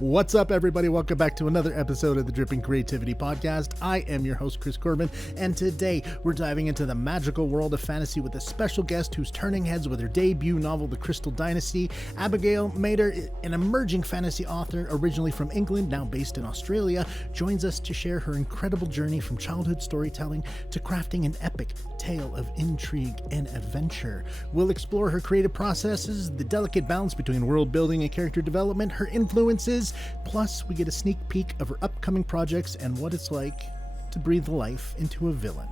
What's up, everybody? Welcome back to another episode of the Dripping Creativity Podcast. I am your host, Chris Corvan, and today we're diving into the magical world of fantasy with a special guest who's turning heads with her debut novel, The Crystal Dynasty. Abigail Mader, an emerging fantasy author originally from England, now based in Australia, joins us to share her incredible journey from childhood storytelling to crafting an epic tale of intrigue and adventure. We'll explore her creative processes, the delicate balance between world building and character development, her influences. Plus, we get a sneak peek of her upcoming projects and what it's like to breathe life into a villain.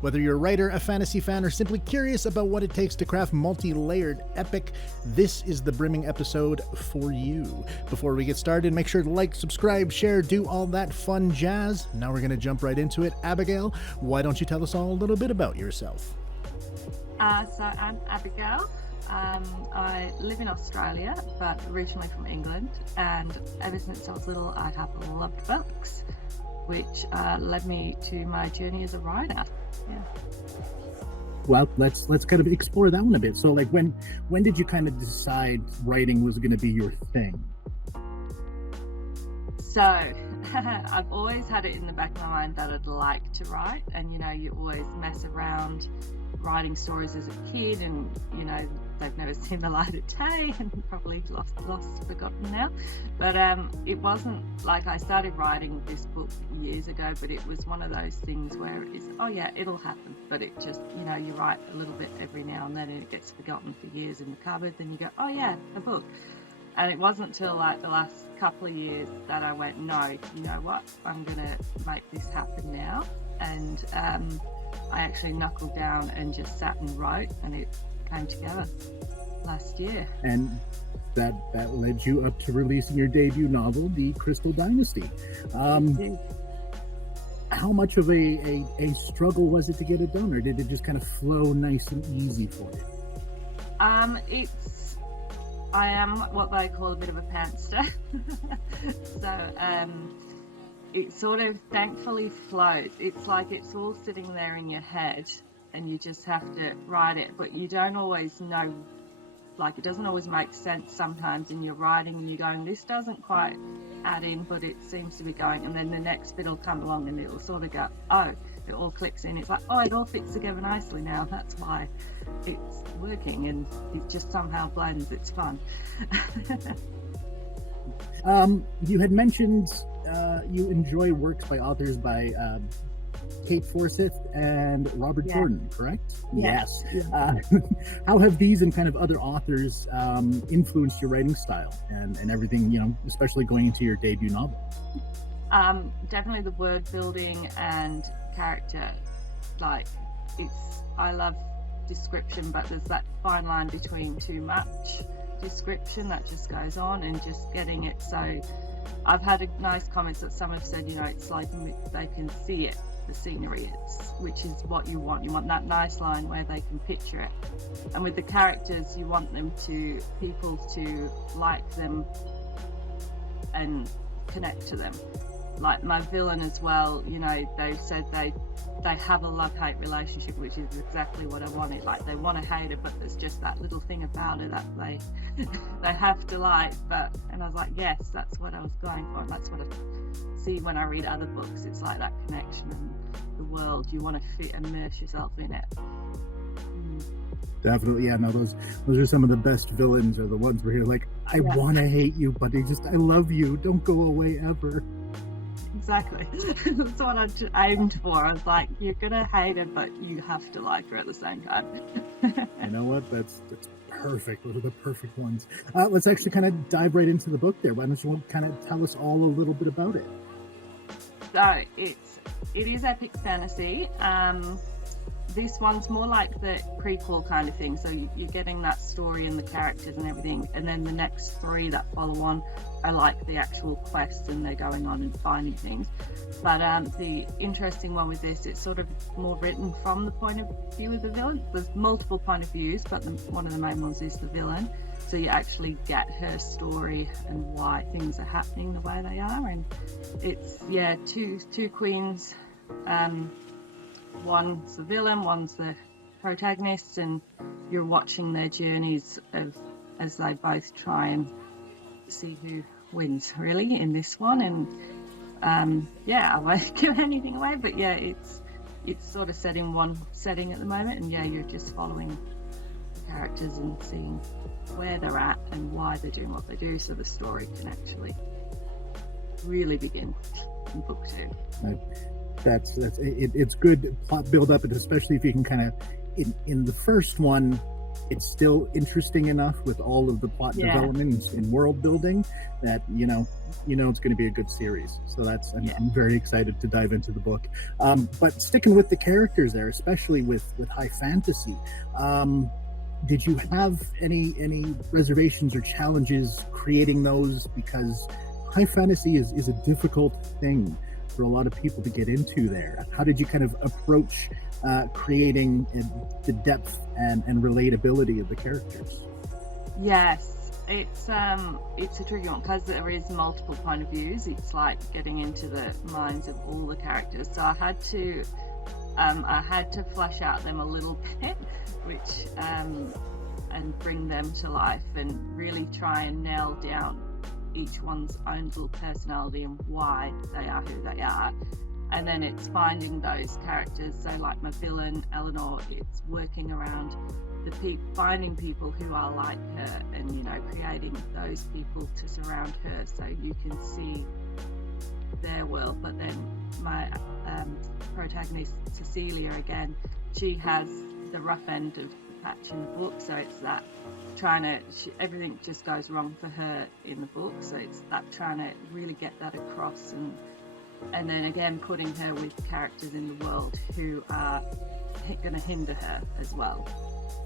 Whether you're a writer, a fantasy fan, or simply curious about what it takes to craft multi-layered epic, this is the brimming episode for you. Before we get started, make sure to like, subscribe, share, do all that fun jazz. Now we're going to jump right into it. Abigail, why don't you tell us all a little bit about yourself? So I'm Abigail. I live in Australia, but originally from England, and ever since I was little, I have loved books, which led me to my journey as a writer. Yeah. Well, let's kind of explore that one a bit. So, like, when did you kind of decide writing was going to be your thing? So, I've always had it in the back of my mind that I'd like to write, and you always mess around writing stories as a kid, and they've never seen the light of day and probably lost, forgotten now. But it wasn't like I started writing this book years ago, but it was one of those things where it's, oh yeah, it'll happen. But it just, you write a little bit every now and then and it gets forgotten for years in the cupboard. Then you go, oh yeah, a book. And it wasn't until like the last couple of years that I went, no, you know what, I'm going to make this happen now. And I actually knuckled down and just sat and wrote, and it came together last year. And that led you up to releasing your debut novel, The Crystal Dynasty. How much of a struggle was it to get it done, or did it just kind of flow nice and easy for you? I am what they call a bit of a pantster. So it sort of thankfully flows. It's like it's all sitting there in your head and you just have to write it, but you don't always know, like it doesn't always make sense sometimes in your writing, and you're going, this doesn't quite add in, but it seems to be going, and then the next bit will come along and it'll sort of go, oh, it all clicks in. It's like, oh, it all fits together nicely now. That's why it's working, and it just somehow blends. It's fun. You had mentioned you enjoy works by authors by Kate Forsyth and Robert Jordan, correct? Yes. How have these and kind of other authors influenced your writing style and everything, especially going into your debut novel? Definitely the word building and character. Like, I love description, but there's that fine line between too much description that just goes on and just getting it. So I've had nice comments that some have said, it's like they can see it, the scenery, which is what you want. You want that nice line where they can picture it. And with the characters, you want people to like them and connect to them. Like my villain as well, they said they have a love-hate relationship, which is exactly what I wanted. Like, they want to hate it, but there's just that little thing about it that they have to like. And I was like, yes, that's what I was going for, and that's what I see when I read other books. It's like that connection and the world. You want to immerse yourself in it. Definitely, yeah. No, those are some of the best villains, are the ones where you're like, I want to hate you, but I love you. Don't go away ever. Exactly. That's what I aimed for. I was like, you're gonna hate her, but you have to like her at the same time. You know what? That's perfect. Those are the perfect ones. Let's actually kind of dive right into the book there. Why don't you kind of tell us all a little bit about it? So it is epic fantasy. This one's more like the prequel kind of thing. So you're getting that story and the characters and everything, and then the next three that follow on are like the actual quests, and they're going on and finding things. But the interesting one with this, it's sort of more written from the point of view of the villain. There's multiple point of views, but one of the main ones is the villain. So you actually get her story and why things are happening the way they are. And it's two queens. One's the villain, one's the protagonist, and you're watching their journeys as they both try and see who wins really in this one. And yeah, I won't give anything away, but yeah, it's sort of set in one setting at the moment, and yeah, you're just following the characters and seeing where they're at and why they're doing what they do, so the story can actually really begin in book 2. It's good plot build up, and especially if you can kind of in the first one, it's still interesting enough with all of the plot development and world building that you know it's going to be a good series. So I'm very excited to dive into the book. But sticking with the characters there, especially with high fantasy, did you have any reservations or challenges creating those? Because high fantasy is a difficult thing for a lot of people to get into there. How did you kind of approach creating the depth and relatability of the characters? Yes, it's a tricky one because there is multiple point of views. It's like getting into the minds of all the characters. So I had to flesh out them a little bit, which and bring them to life and really try and nail down each one's own little personality and why they are who they are. And then it's finding those characters. So like my villain Eleanor, it's working around finding people who are like her and creating those people to surround her so you can see their world. But then my protagonist Cecilia, again, she has the rough end of the patch in the book, so it's that everything just goes wrong for her in the book, so it's that trying to really get that across, and then again putting her with characters in the world who are going to hinder her as well,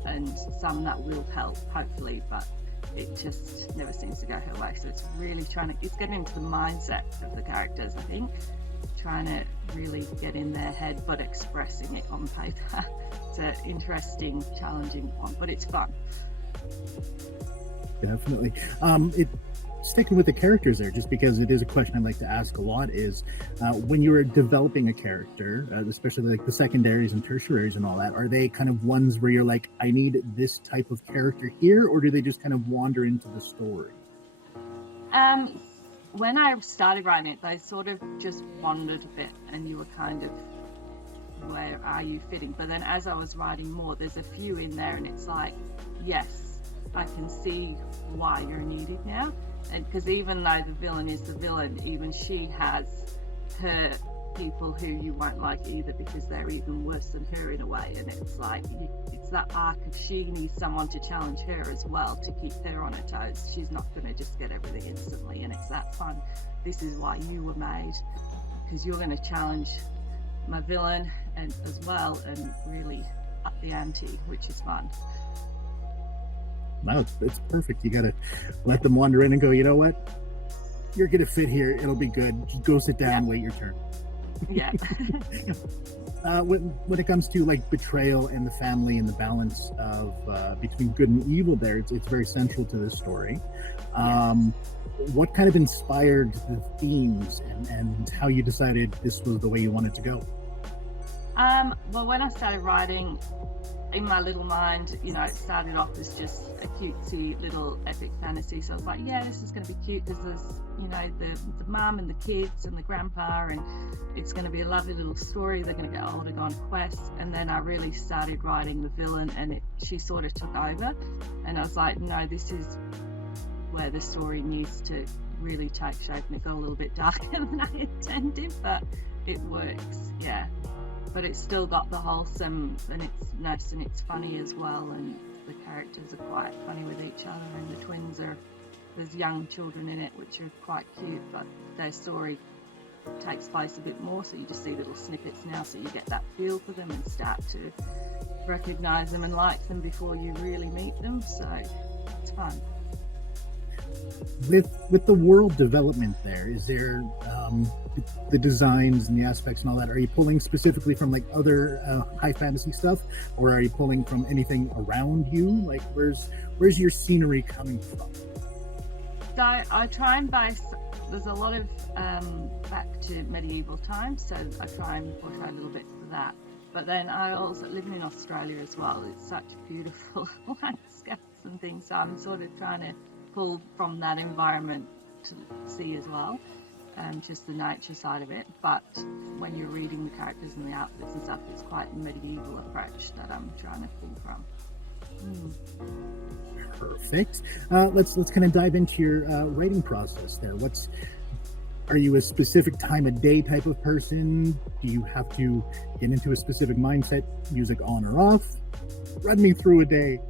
and some that will help hopefully, but it just never seems to go her way. So it's really it's getting into the mindset of the characters, I think, trying to really get in their head but expressing it on paper. It's an interesting, challenging one, but it's fun. Definitely. Sticking with the characters there, just because it is a question I like to ask a lot, is when you're developing a character, especially like the secondaries and tertiaries and all that, are they kind of ones where you're like, I need this type of character here, or do they just kind of wander into the story? When I started writing it, they sort of just wandered a bit, and you were kind of, where are you fitting? But then as I was writing more, there's a few in there, and it's like, yes, I can see why you're needed now. And because even though the villain is the villain, even she has her people who you won't like either, because they're even worse than her in a way. And it's like, it's that arc of she needs someone to challenge her as well, to keep her on her toes. She's not going to just get everything instantly, and it's that fun. This is why you were made, because you're going to challenge my villain and as well, and really up the ante, which is fun. No, it's perfect. You gotta let them wander in and go, you know what, you're gonna fit here, it'll be good, just go sit down, wait your turn. Yeah. When it comes to like betrayal and the family and the balance of between good and evil there, it's very central to this story. What kind of inspired the themes and how you decided this was the way you wanted to go? Well, when I started writing, in my little mind, it started off as just a cutesy little epic fantasy. So I was like, yeah, this is going to be cute because there's, the mum and the kids and the grandpa, and it's going to be a lovely little story. They're going to get older, go on quests. And then I really started writing the villain, and she sort of took over. And I was like, no, this is where the story needs to really take shape, and it got a little bit darker than I intended, but it works, yeah. But it's still got the wholesome, and it's nice and it's funny as well, and the characters are quite funny with each other, and the twins there's young children in it which are quite cute, but their story takes place a bit more, so you just see little snippets now, so you get that feel for them and start to recognise them and like them before you really meet them, so it's fun. With the world development there, is there the designs and the aspects and all that, are you pulling specifically from like other high fantasy stuff, or are you pulling from anything around you? Like where's your scenery coming from? So I try and base, there's a lot of back to medieval times, so I try and portray a little bit of that. But then I also, living in Australia as well, it's such beautiful landscapes and things, so I'm sort of trying to pulled from that environment to see as well, just the nature side of it. But when you're reading the characters and the outfits and stuff, it's quite a medieval approach that I'm trying to pull from. Perfect. Let's kind of dive into your writing process there. Are you a specific time of day type of person? Do you have to get into a specific mindset, music on or off? Run me through a day.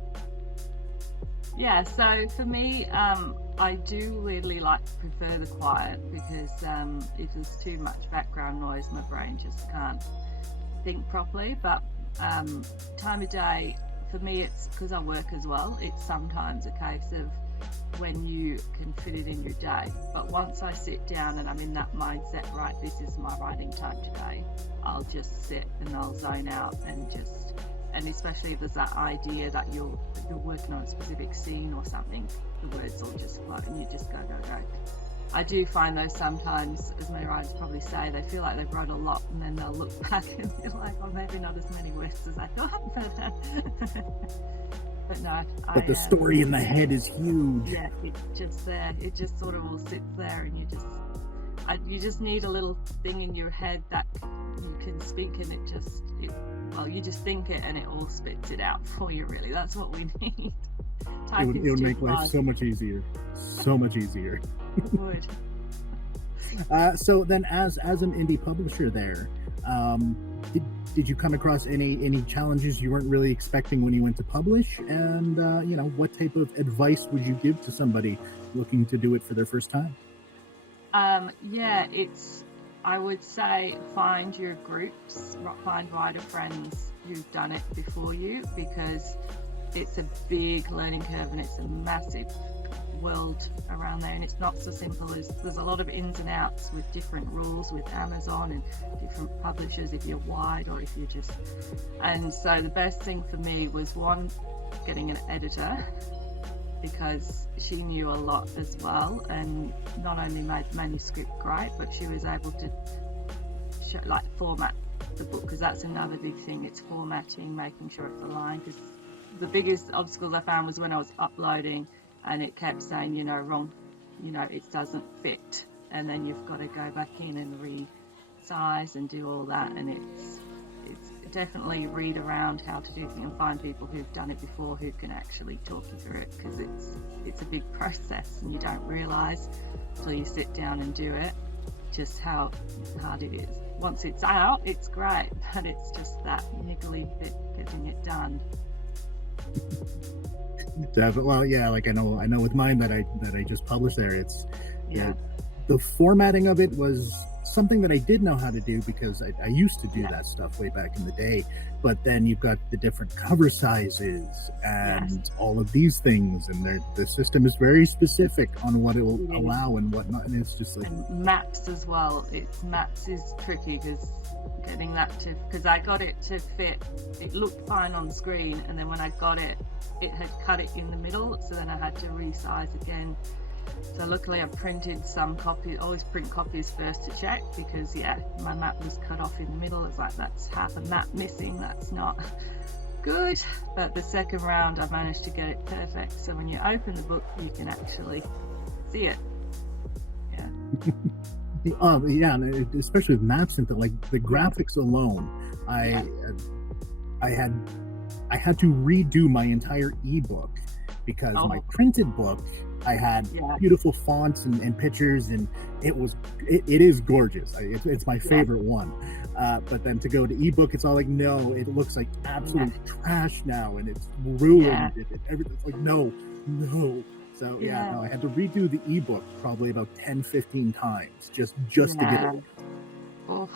Yeah, so for me, I do really prefer the quiet, because if there's too much background noise, my brain just can't think properly. But time of day, for me, it's because I work as well. It's sometimes a case of when you can fit it in your day. But once I sit down and I'm in that mindset, right, this is my writing time today, I'll just sit and I'll zone out and especially if there's that idea that you're working on a specific scene or something, the words will just flow and you just go. I do find though sometimes, as many writers probably say, they feel like they've wrote a lot and then they'll look back and they're like, oh, maybe not as many words as I thought. But no. But the story in the head is huge. Yeah, it's just there. It just sort of all sits there, and you just need a little thing in your head that you can speak, and you just think it and it all spits it out for you, really. That's what we need. It would make life so much easier. So much easier. It would. So then as an indie publisher there, did you come across any challenges you weren't really expecting when you went to publish? And what type of advice would you give to somebody looking to do it for their first time? I would say find your groups, find writer friends who've done it before you, because it's a big learning curve and it's a massive world around there, and it's not so simple. There's a lot of ins and outs with different rules with Amazon and different publishers if you're wide or if you're just, and so the best thing for me was one, getting an editor, because she knew a lot as well, and not only made the manuscript great, but she was able to format the book, because that's another big thing. It's formatting, making sure it's aligned, because the biggest obstacles I found was when I was uploading and it kept saying, wrong, it doesn't fit, and then you've got to go back in and resize and do all that, and it's definitely read around how to do things and find people who've done it before who can actually talk you through it, because it's a big process and you don't realize until you sit down and do it just how hard it is. Once it's out, it's great, but it's just that niggly bit getting it done. Well, yeah, I know with mine that I just published there, it's the formatting of it was something that I did know how to do, because I used to do that stuff way back in the day. But then you've got the different cover sizes and all of these things, and the system is very specific on what it will allow and whatnot, and it's just and maps as well. Maps is tricky, because getting that because I got it to fit. It looked fine on screen, and then when I got it, it had cut it in the middle, so then I had to resize again. So luckily I printed some copies. Always print copies first to check, because my map was cut off in the middle. It's like, that's half a map missing, that's not good. But the second round I managed to get it perfect, so when you open the book you can actually see it. And especially with maps and the graphics alone, I had to redo my entire ebook, because my printed book, I had beautiful fonts and pictures, and it is gorgeous. It's my favorite one. But then to go to ebook, it's all like, no, it looks like absolute trash now, and it's ruined. Everything's like, no. So I had to redo the ebook probably about 10-15 times just to get it. Oh,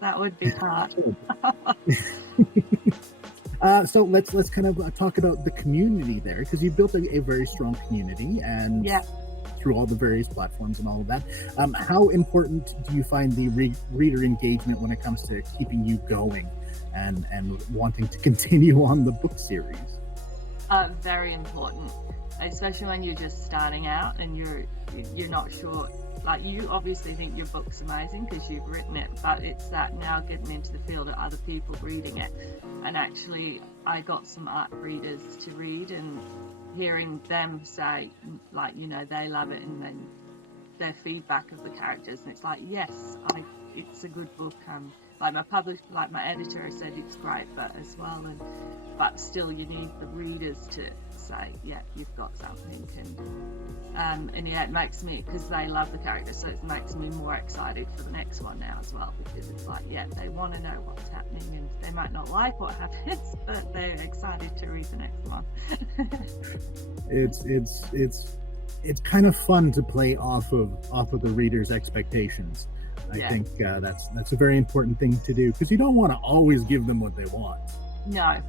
that would be hard. So let's kind of talk about the community there, because you've built a very strong community, and through all the various platforms and all of that. How important do you find the reader engagement when it comes to keeping you going and wanting to continue on the book series? Very important, especially when you're just starting out and you're not sure. Like, you obviously think your book's amazing because you've written it, but it's that now getting into the field of other people reading it. And actually, I got some art readers to read, and hearing them say, like, you know, they love it, and then their feedback of the characters, and it's like, yes, it's a good book. Like my editor has said it's great, but still you need the readers to say, yeah, you've got something, and yeah, it makes me, because they love the character, so it makes me more excited for the next one now as well, because it's like, yeah, they want to know what's happening, and they might not like what happens, but they're excited to read the next one. It's kind of fun to play off of the reader's expectations. I think that's a very important thing to do, because you don't want to always give them what they want. No,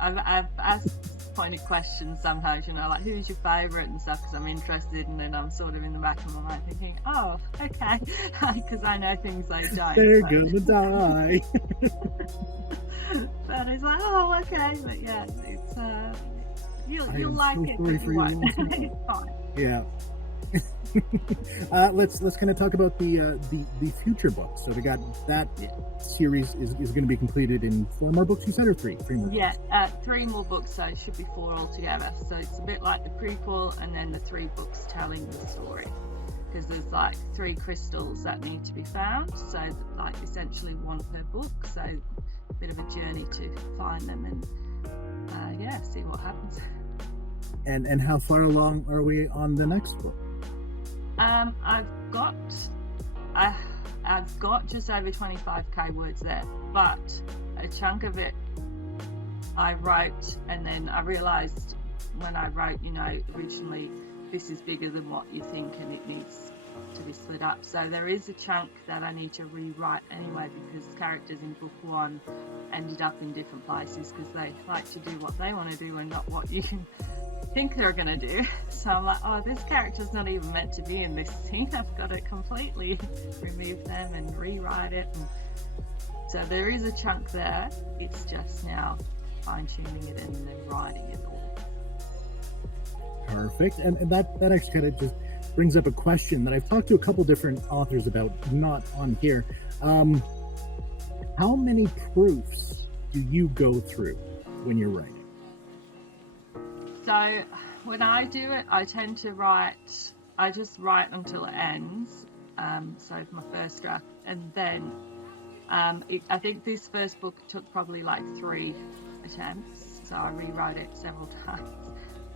I've asked pointed questions sometimes, you know, like, who's your favourite and stuff, because I'm interested, and then I'm sort of in the back of my mind thinking, oh, okay, because I know things they don't. They're gonna die. But it's like, oh, okay, but yeah, it's you'll like it, but you won't. It's fine. Yeah. Let's kind of talk about the future books. So we got that series is going to be completed in 4 more books, you said, or 3 more books? 3 more books, so it should be 4 altogether. So it's a bit like the prequel, and then the 3 books telling the story, because there's like 3 crystals that need to be found, so like essentially 1 per book, so a bit of a journey to find them, and see what happens. And how far along are we on the next book? I've got just over 25k words there, but a chunk of it I wrote, and then I realised when I wrote, you know, originally, this is bigger than what you think, and it needs to be split up. So there is a chunk that I need to rewrite anyway, because characters in book 1 ended up in different places, because they like to do what they want to do and not what you can think they're going to do. So I'm like, oh, this character's not even meant to be in this scene. I've got to completely remove them and rewrite it. And so there is a chunk there. It's just now fine-tuning it and then writing it all. Perfect. And that actually kind of just brings up a question that I've talked to a couple different authors about, not on here. How many proofs do you go through when you're writing? So when I do it, I tend to I just write until it ends. So my first draft, and then I think this first book took probably like 3 attempts. So I rewrote it several times,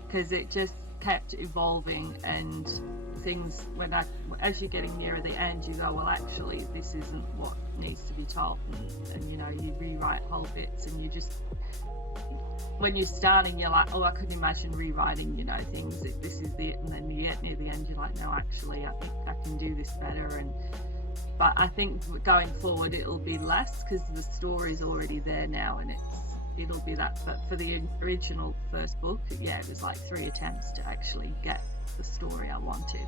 because it just kept evolving, and things, as you're getting nearer the end, you go, well, actually, this isn't what needs to be told, and you know, you rewrite whole bits, and you just, when you're starting, you're like, oh, I couldn't imagine rewriting, you know, things, this is it, and then you get near the end, you're like, no, actually, I think I can do this better. But I think going forward, it'll be less, because the story's already there now, and it'll be that. But for the original first book, it was like 3 attempts to actually get the story I wanted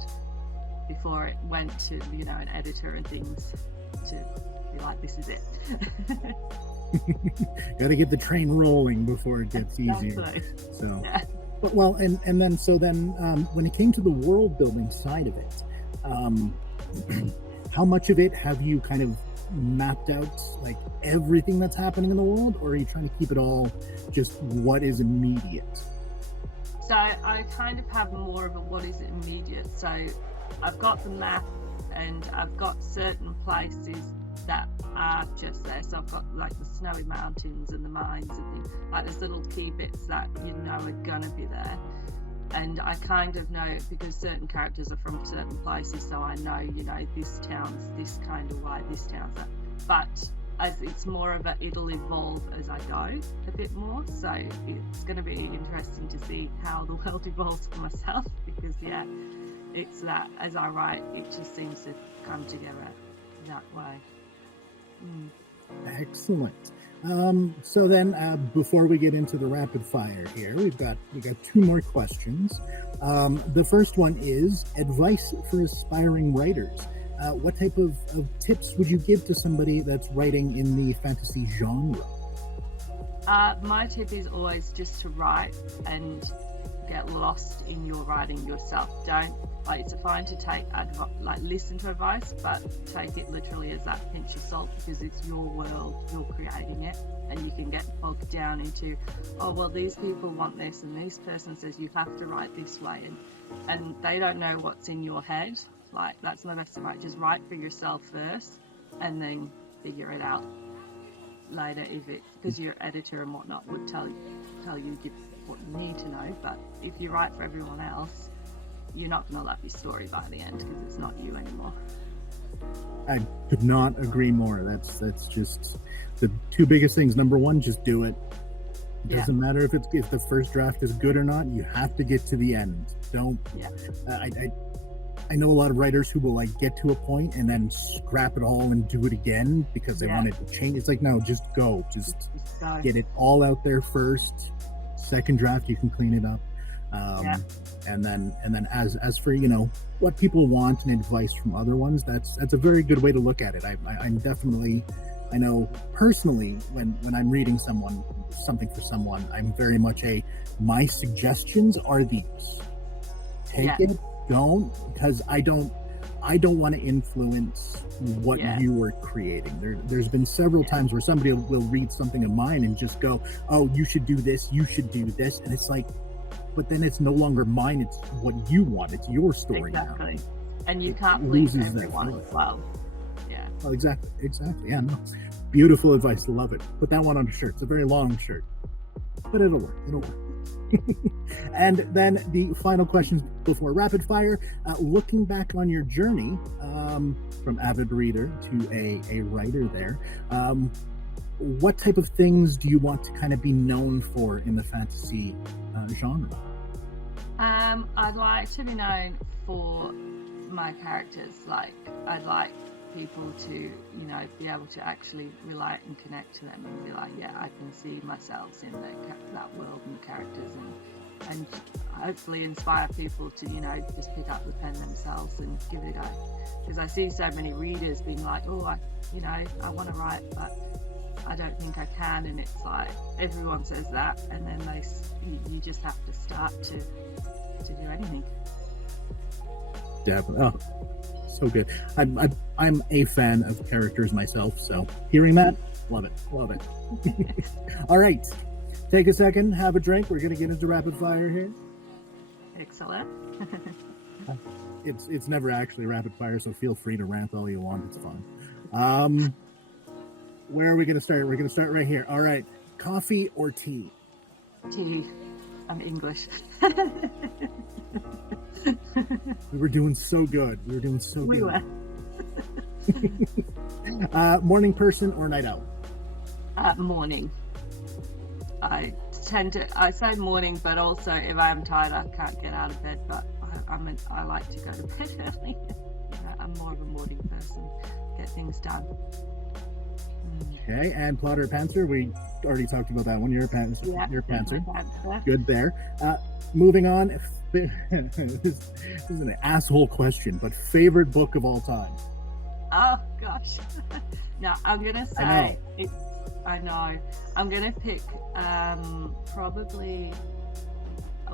before it went to, you know, an editor and things to be like, this is it. Got to get the train rolling before it gets easier. So, yeah. Well, and then when it came to the world building side of it, how much of it have you kind of mapped out, like everything that's happening in the world, or are you trying to keep it all just what is immediate? So I kind of have more of a what is immediate. So I've got the map, and I've got certain places that are just there. So I've got like the snowy mountains and the mines and things, like there's little key bits that you know are gonna be there. And I kind of know, because certain characters are from certain places, so I know, you know, this town's this kind of way, this town's that. But as it's more of it'll evolve as I go a bit more. So it's going to be interesting to see how the world evolves for myself, because it's that as I write, it just seems to come together that way. Excellent. So then, before we get into the rapid fire here, we got 2 more questions. The first one is advice for aspiring writers. What type of tips would you give to somebody that's writing in the fantasy genre? My tip is always just to write, and get lost in your writing yourself. Don't, like, it's fine to take listen to advice, but take it literally as that pinch of salt, because it's your world, you're creating it, and you can get bogged down into, oh well, these people want this and this person says you have to write this way, and they don't know what's in your head. Like, that's not best advice. Just write for yourself first and then figure it out later, if it's because your editor and whatnot would tell you what you need to know. But if you write for everyone else, you're not going to love your story by the end, because it's not you anymore. I could not agree more. That's just the two biggest things. Number one, just do it. It doesn't matter if the first draft is good or not. You have to get to the end. Don't. Yeah. I know a lot of writers who will like get to a point and then scrap it all and do it again because they wanted to change. It's like, no, just go. Just get it all out there first. Second draft, you can clean it up. And then as for, you know, what people want and advice from other ones, that's a very good way to look at it. I'm definitely, I know personally, when I'm reading something for someone, I'm very much my suggestions are these. Take it, don't, because I don't want to influence what you are creating. There's been several times where somebody will read something of mine and just go, oh, you should do this, you should do this, and it's like, but then it's no longer mine, it's what you want, it's your story now. And you can't please everyone as well. Yeah. Oh, exactly. Yeah, no. Beautiful advice, love it. Put that one on a shirt. It's a very long shirt, but it'll work. And then the final questions before rapid fire. Looking back on your journey from avid reader to a writer there, what type of things do you want to kind of be known for in the fantasy genre? I'd like to be known for my characters. Like, I'd like people to, you know, be able to actually relate and connect to them and be like, yeah, I can see myself in that world and the characters, and hopefully inspire people to, you know, just pick up the pen themselves and give it a go. Because I see so many readers being like, oh, I want to write, but I don't think I can. And it's like, everyone says that, and then you just have to start to do anything. Definitely. Oh, so good. I'm a fan of characters myself, so hearing that, love it. All right, take a second, have a drink. We're gonna get into rapid fire here. Excellent. It's never actually rapid fire, so feel free to rant all you want. It's fun. Where are we gonna start? We're gonna start right here. All right, coffee or tea? Tea. I'm English. We were doing so good. We were. Morning person or night owl? Morning. I say morning, but also if I'm tired, I can't get out of bed, but I like to go to bed early. I'm more of a morning person. Get things done. Okay, and plotter or pantser? We already talked about that one. You're a pantser. Yeah, you're a pantser. Good there. Moving on. This is an asshole question, but favorite book of all time? Oh gosh. No, I'm gonna say I know. I'm gonna pick probably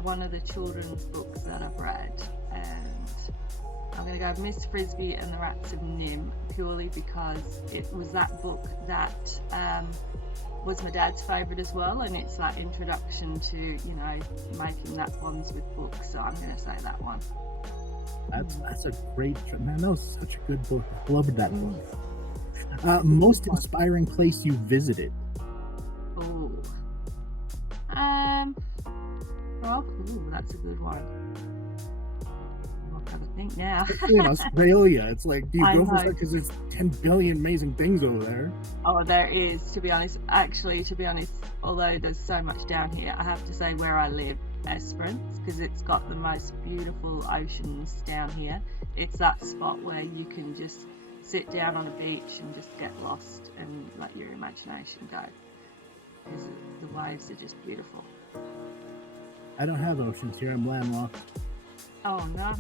one of the children's books that I've read, and I'm going to go Miss Frisbee and the Rats of Nim, purely because it was that book that was my dad's favourite as well, and it's that introduction to, you know, making that bonds with books, so I'm going to say that one. That's a great, man, that was such a good book. I loved that book. Most inspiring place you visited? That's a good one. I think now. In Australia, it's like, do you go for that because there's 10 billion amazing things over there? Oh, there is, to be honest. Actually, although there's so much down here, I have to say where I live, Esperance, because it's got the most beautiful oceans down here. It's that spot where you can just sit down on a beach and just get lost and let your imagination go, because the waves are just beautiful. I don't have oceans here. I'm landlocked. Oh no.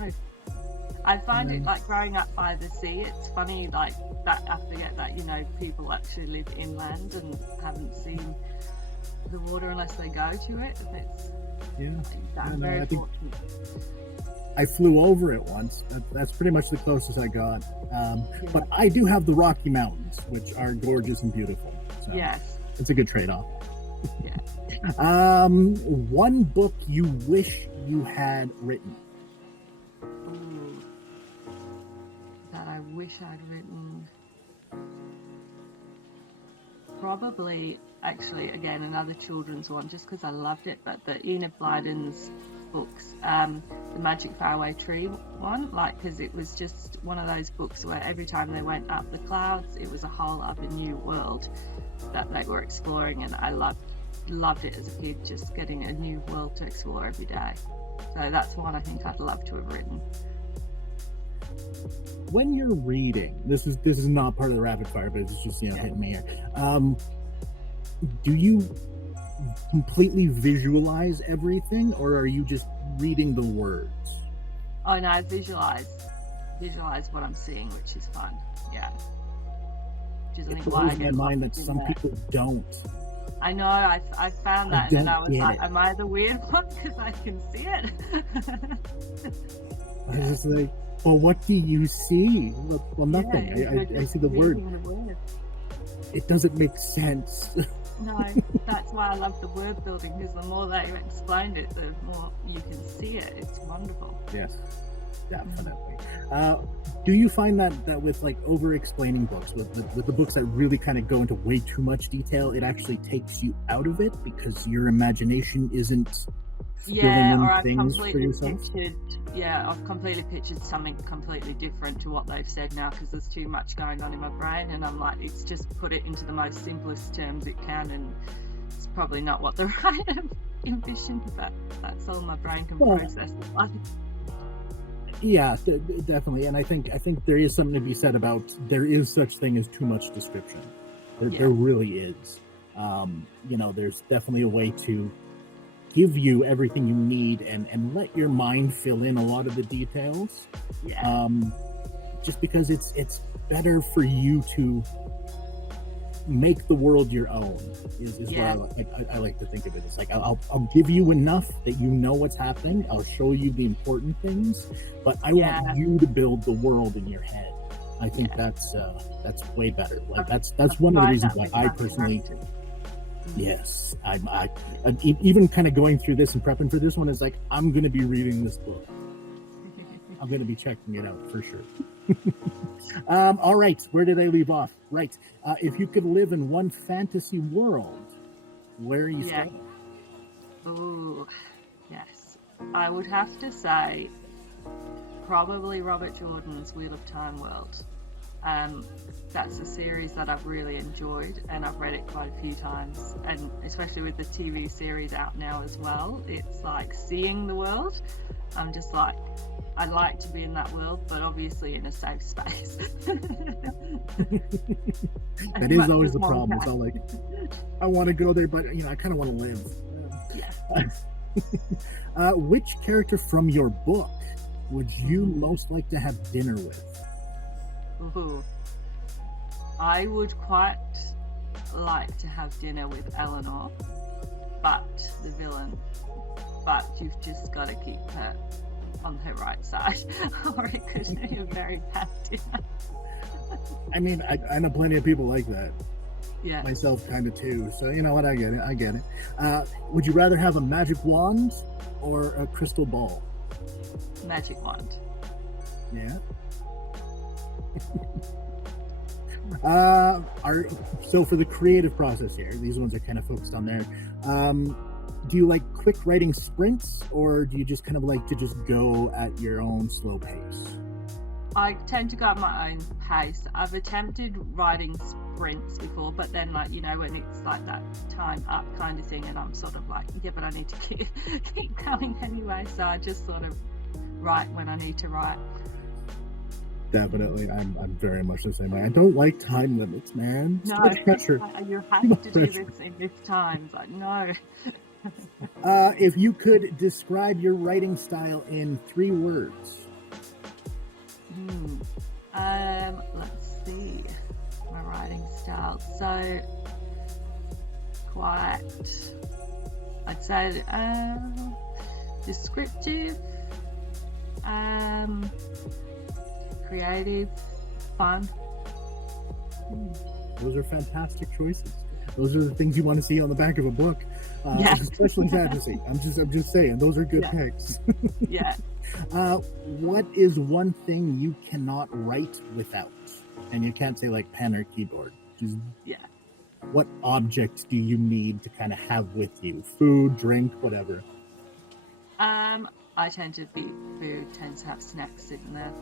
I find it like growing up by the sea, it's funny like that, I forget that, you know, people actually live inland and haven't seen the water unless they go to it. Yeah. I'm very fortunate. I flew over it once. That's pretty much the closest I got. But I do have the Rocky Mountains, which are gorgeous and beautiful. So yes. It's a good trade-off. Yeah. One book you wish you had written. Ooh. That I wish I'd written. Probably, actually, again, another children's one, just because I loved it, but the Enid Blyden's books, the Magic Faraway Tree one, because it was just one of those books where every time they went up the clouds, it was a whole other new world that they were exploring, and I loved it as a kid, just getting a new world to explore every day. So that's one I think I'd love to have written. When you're reading, this is not part of the rapid fire, but it's just hitting me here. Do you completely visualize everything, or are you just reading the words? Oh no, I visualize what I'm seeing, which is fun. Yeah. Which is it blows my mind that some people don't. I know. I found that, and then I was like, "Am I the weird one because I can see it?" I was just like, well, what do you see? Well, nothing. I see the word. It doesn't make sense. No, that's why I love the word building, because the more that you explained it, the more you can see it. It's wonderful. Yes, definitely. Do you find that with over explaining books, with the books that really kind of go into way too much detail, it actually takes you out of it because your imagination isn't filling in things for yourself? I've completely pictured something completely different to what they've said now, because there's too much going on in my brain, and I'm like, it's just put it into the most simplest terms it can, and it's probably not what the writer envisioned, but that's all my brain can process. Yeah, definitely. And I think there is something to be said about there is such thing as too much description. There really is. There's definitely a way to give you everything you need and let your mind fill in a lot of the details. Yeah. Just because it's better for you to make the world your own is what I like to think of it. It's like I'll give you enough that you know what's happening. I'll show you the important things, but I want you to build the world in your head. I think that's way better. That's one of the reasons why I personally. Yes, I even kind of going through this and prepping for this one is like, I'm going to be reading this book. I'm going to be checking it out for sure. All right, where did I leave off? Right, if you could live in one fantasy world, where are you staying? Oh, yes. I would have to say probably Robert Jordan's Wheel of Time world. That's a series that I've really enjoyed, and I've read it quite a few times, and especially with the TV series out now as well, it's like seeing the world. I'm just like, I'd like to be in that world, but obviously in a safe space. That is always the problem. It's all like, I want to go there, but I kind of want to live. Yeah. Which character from your book would you most like to have dinner with? Ooh. I would quite like to have dinner with Eleanor, but the villain. But you've just got to keep her on her right side, or it could be a very bad dinner. I mean, I know plenty of people like that. Yeah. Myself kind of too. So you know what? I get it. Would you rather have a magic wand or a crystal ball? Magic wand. Yeah. So for the creative process here, these ones are kind of focused on there. Do you like quick writing sprints, or do you just kind of like to just go at your own slow pace? I tend to go at my own pace. I've attempted writing sprints before, but then when it's like that time up kind of thing, and I'm sort of like, but I need to keep going anyway, so I just sort of write when I need to write. Definitely, I'm very much the same way. I don't like time limits, man. It's too much pressure. You have to do this in this time. It's like, no. If you could describe your writing style in 3 words. Let's see. My writing style. So, quite. I'd say descriptive, creative, fun. Those are fantastic choices. Those are the things you want to see on the back of a book, especially fantasy. I'm just saying, those are good picks. Yeah. What is one thing you cannot write without? And you can't say like pen or keyboard. Just what object do you need to kind of have with you? Food, drink, whatever. I tend to be food, tends to have snacks sitting there.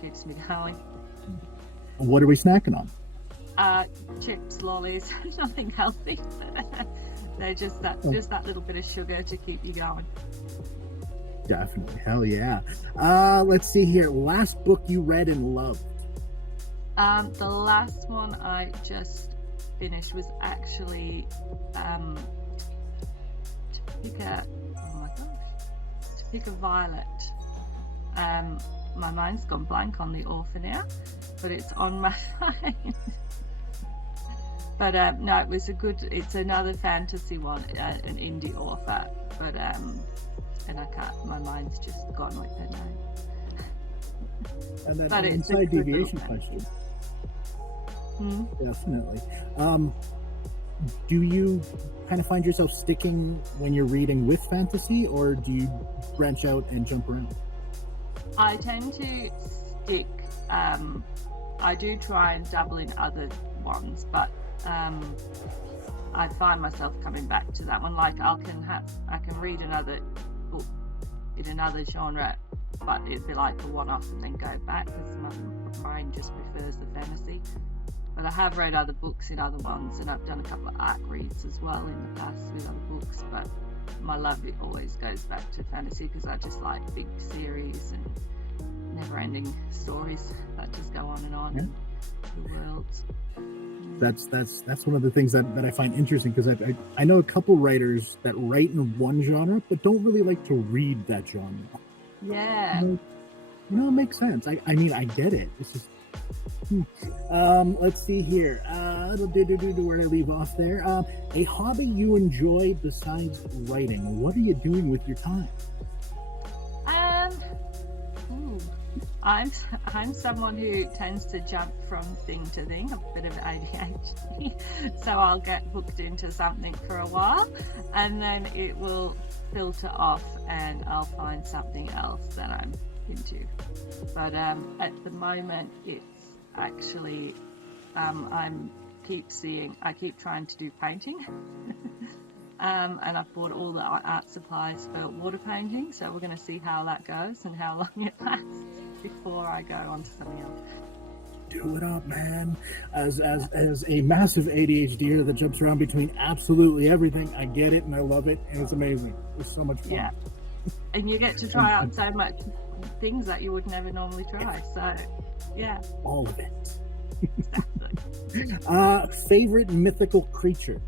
Keeps me going. What are we snacking on? Chips, lollies, nothing healthy. They're just that little bit of sugar to keep you going. Definitely. Hell yeah. Let's see here. Last book you read and loved? The last one I just finished was actually To Pick a Violet. My mind's gone blank on the author now, but it's on my phone. But no, it's another fantasy one, an indie author, but and I can't, my mind's just gone with her name. And then an inside deviation question. Definitely. Do you kind of find yourself sticking when you're reading with fantasy, or do you branch out and jump around? I tend to stick. I do try and dabble in other ones, but I find myself coming back to that one. Like I can read another book in another genre, but it'd be like a one-off and then go back because my mind just prefers the fantasy. But I have read other books in other ones, and I've done a couple of arc reads as well in the past with other books. But my love, it always goes back to fantasy because I just like big series and never-ending stories that just go on and on. Yeah. And the worlds. That's one of the things that I find interesting, because I know a couple writers that write in one genre but don't really like to read that genre. Yeah. It makes sense. I mean, I get it. It's just let's see here. Where did I leave off there? A hobby you enjoy besides writing. What are you doing with your time? I'm someone who tends to jump from thing to thing, a bit of ADHD. So I'll get hooked into something for a while, and then it will filter off, and I'll find something else that I'm into. But at the moment, it's actually I keep trying to do painting. And I've bought all the art supplies for water painting, so we're going to see how that goes and how long it lasts before I go on to something else. Do it up, man. As a massive ADHDer that jumps around between absolutely everything, I get it and I love it, and it's amazing. It's so much fun. Yeah, and you get to try out so much things that you would never normally try. So, yeah, all of it. Exactly. Favorite mythical creature?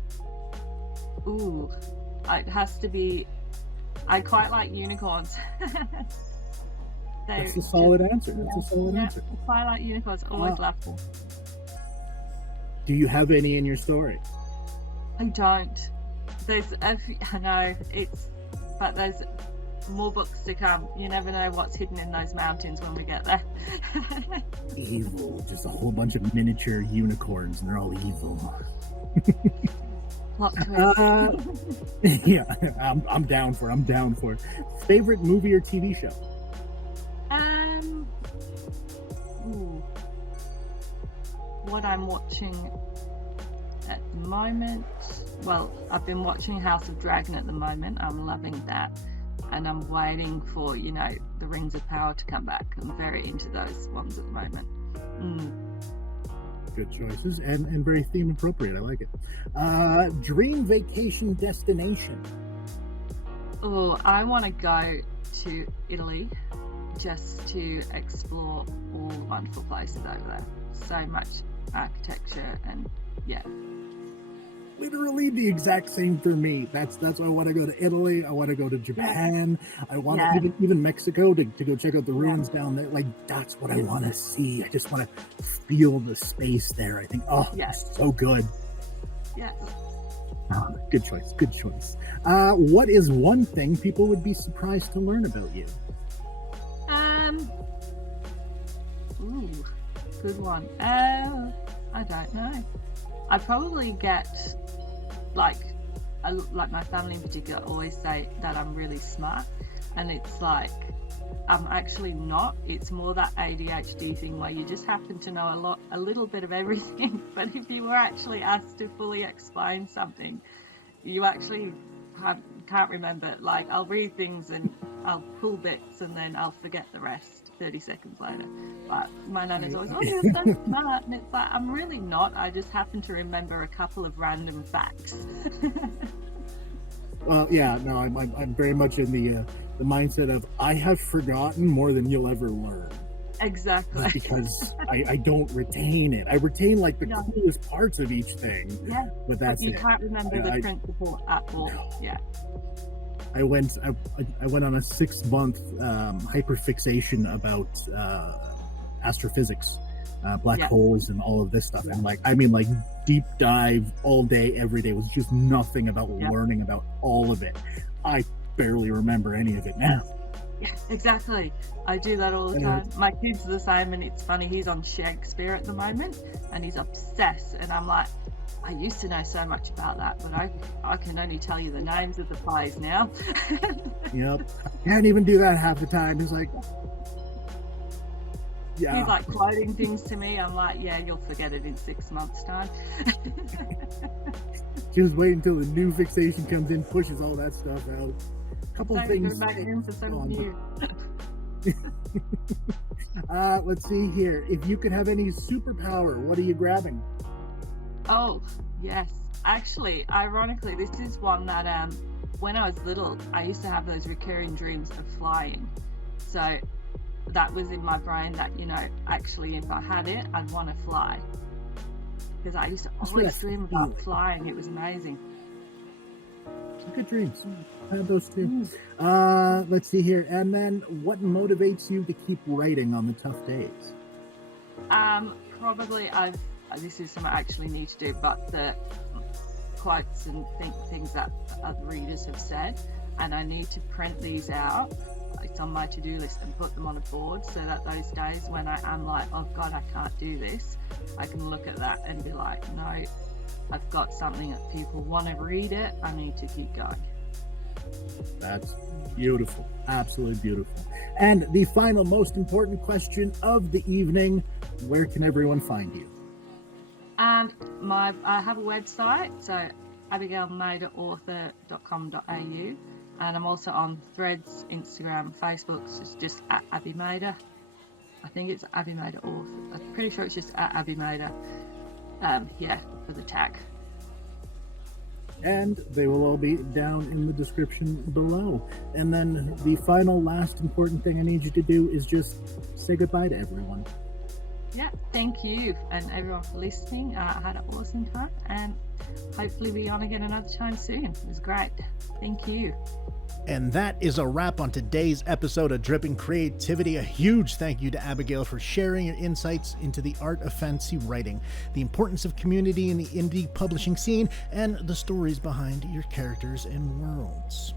Ooh, it has to be. I quite like unicorns. That's a solid answer. That's a solid answer. I quite like unicorns. Always loved them. Do you have any in your story? I don't. I know but there's more books to come. You never know what's hidden in those mountains when we get there. Evil, just a whole bunch of miniature unicorns, and they're all evil. Plot twist. Yeah, I'm down for it. Favorite movie or TV show? What I'm watching at the moment, well, I've been watching House of Dragon at the moment. I'm loving that, and I'm waiting for the Rings of Power to come back. I'm very into those ones at the moment. Good choices, and very theme appropriate. I like it. Dream vacation destination? Oh, I want to go to Italy just to explore all the wonderful places over there. So much architecture, and literally the exact same for me. That's why I want to go to Italy. I want to go to Japan. I want to even Mexico to go check out the ruins down there. Like, that's what I want to see. I just want to feel the space there. I think, so good. Yes. Good choice. Good choice. What is one thing people would be surprised to learn about you? Ooh, good one. I don't know. I probably get like my family in particular always say that I'm really smart, and it's like I'm actually not. It's more that ADHD thing where you just happen to know a little bit of everything, but if you were actually asked to fully explain something, you actually can't remember. Like, I'll read things and I'll pull bits and then I'll forget the rest 30 seconds later. But my nana's always, oh, you're so smart. And it's like, I'm really not. I just happen to remember a couple of random facts. Well, yeah, no, I'm very much in the mindset of I have forgotten more than you'll ever learn. Exactly. Because I don't retain it. I retain like the coolest parts of each thing. Yeah. But that's you it. Can't remember the principle at all. No. Yeah. I went on a 6-month hyperfixation about astrophysics, black holes, and all of this stuff. And like deep dive all day, every day. It was just nothing about learning about all of it. I barely remember any of it now. Yeah, exactly. I do that all the time. My kid's the same, and it's funny. He's on Shakespeare at the moment, and he's obsessed. And I'm like, I used to know so much about that, but I can only tell you the names of the plays now. Yep. Can't even do that half the time. He's like, yeah. He's like quoting things to me. I'm like, yeah, you'll forget it in 6 months' time. Just wait until the new fixation comes in, pushes all that stuff out. Couple of things. Let's see here. If you could have any superpower, what are you grabbing? Oh, yes. Actually, ironically, this is one that when I was little, I used to have those recurring dreams of flying. So that was in my brain that, actually if I had it, I'd want to fly. Because I used to always dream about flying. It was amazing. Good dreams. I have those too. Let's see here. And then what motivates you to keep writing on the tough days? Probably this is something I actually need to do, but the quotes and things that other readers have said, and I need to print these out. It's on my to-do list and put them on a board so that those days when I am like, oh God, I can't do this, I can look at that and be like, no, I've got something that people want to read it. I need to keep going. That's beautiful. Absolutely beautiful. And the final, most important question of the evening, where can everyone find you? I have a website, so abigailmaderauthor.com.au, and I'm also on Threads, Instagram, Facebook. So it's just at Abby Mader. I think it's Abby Mader Author. I'm pretty sure it's just at Abby Mader. For the tag. And they will all be down in the description below. And then the final, last important thing I need you to do is just say goodbye to everyone. Yeah, thank you and everyone for listening. I had an awesome time, and hopefully we're on again another time soon. It was great. Thank you. And that is a wrap on today's episode of Dripping Creativity. A huge thank you to Abigail for sharing your insights into the art of fantasy writing, the importance of community in the indie publishing scene, and the stories behind your characters and worlds.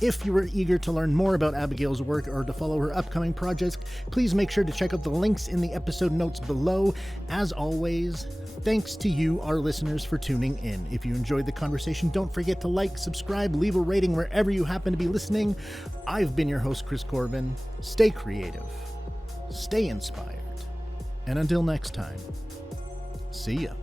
If you are eager to learn more about Abigail's work or to follow her upcoming projects, please make sure to check out the links in the episode notes below. As always, thanks to you, our listeners, for tuning in. If you enjoyed the conversation, don't forget to like, subscribe, leave a rating wherever you happen to be listening. I've been your host, Chris Corvan. Stay creative, stay inspired, and until next time, see ya.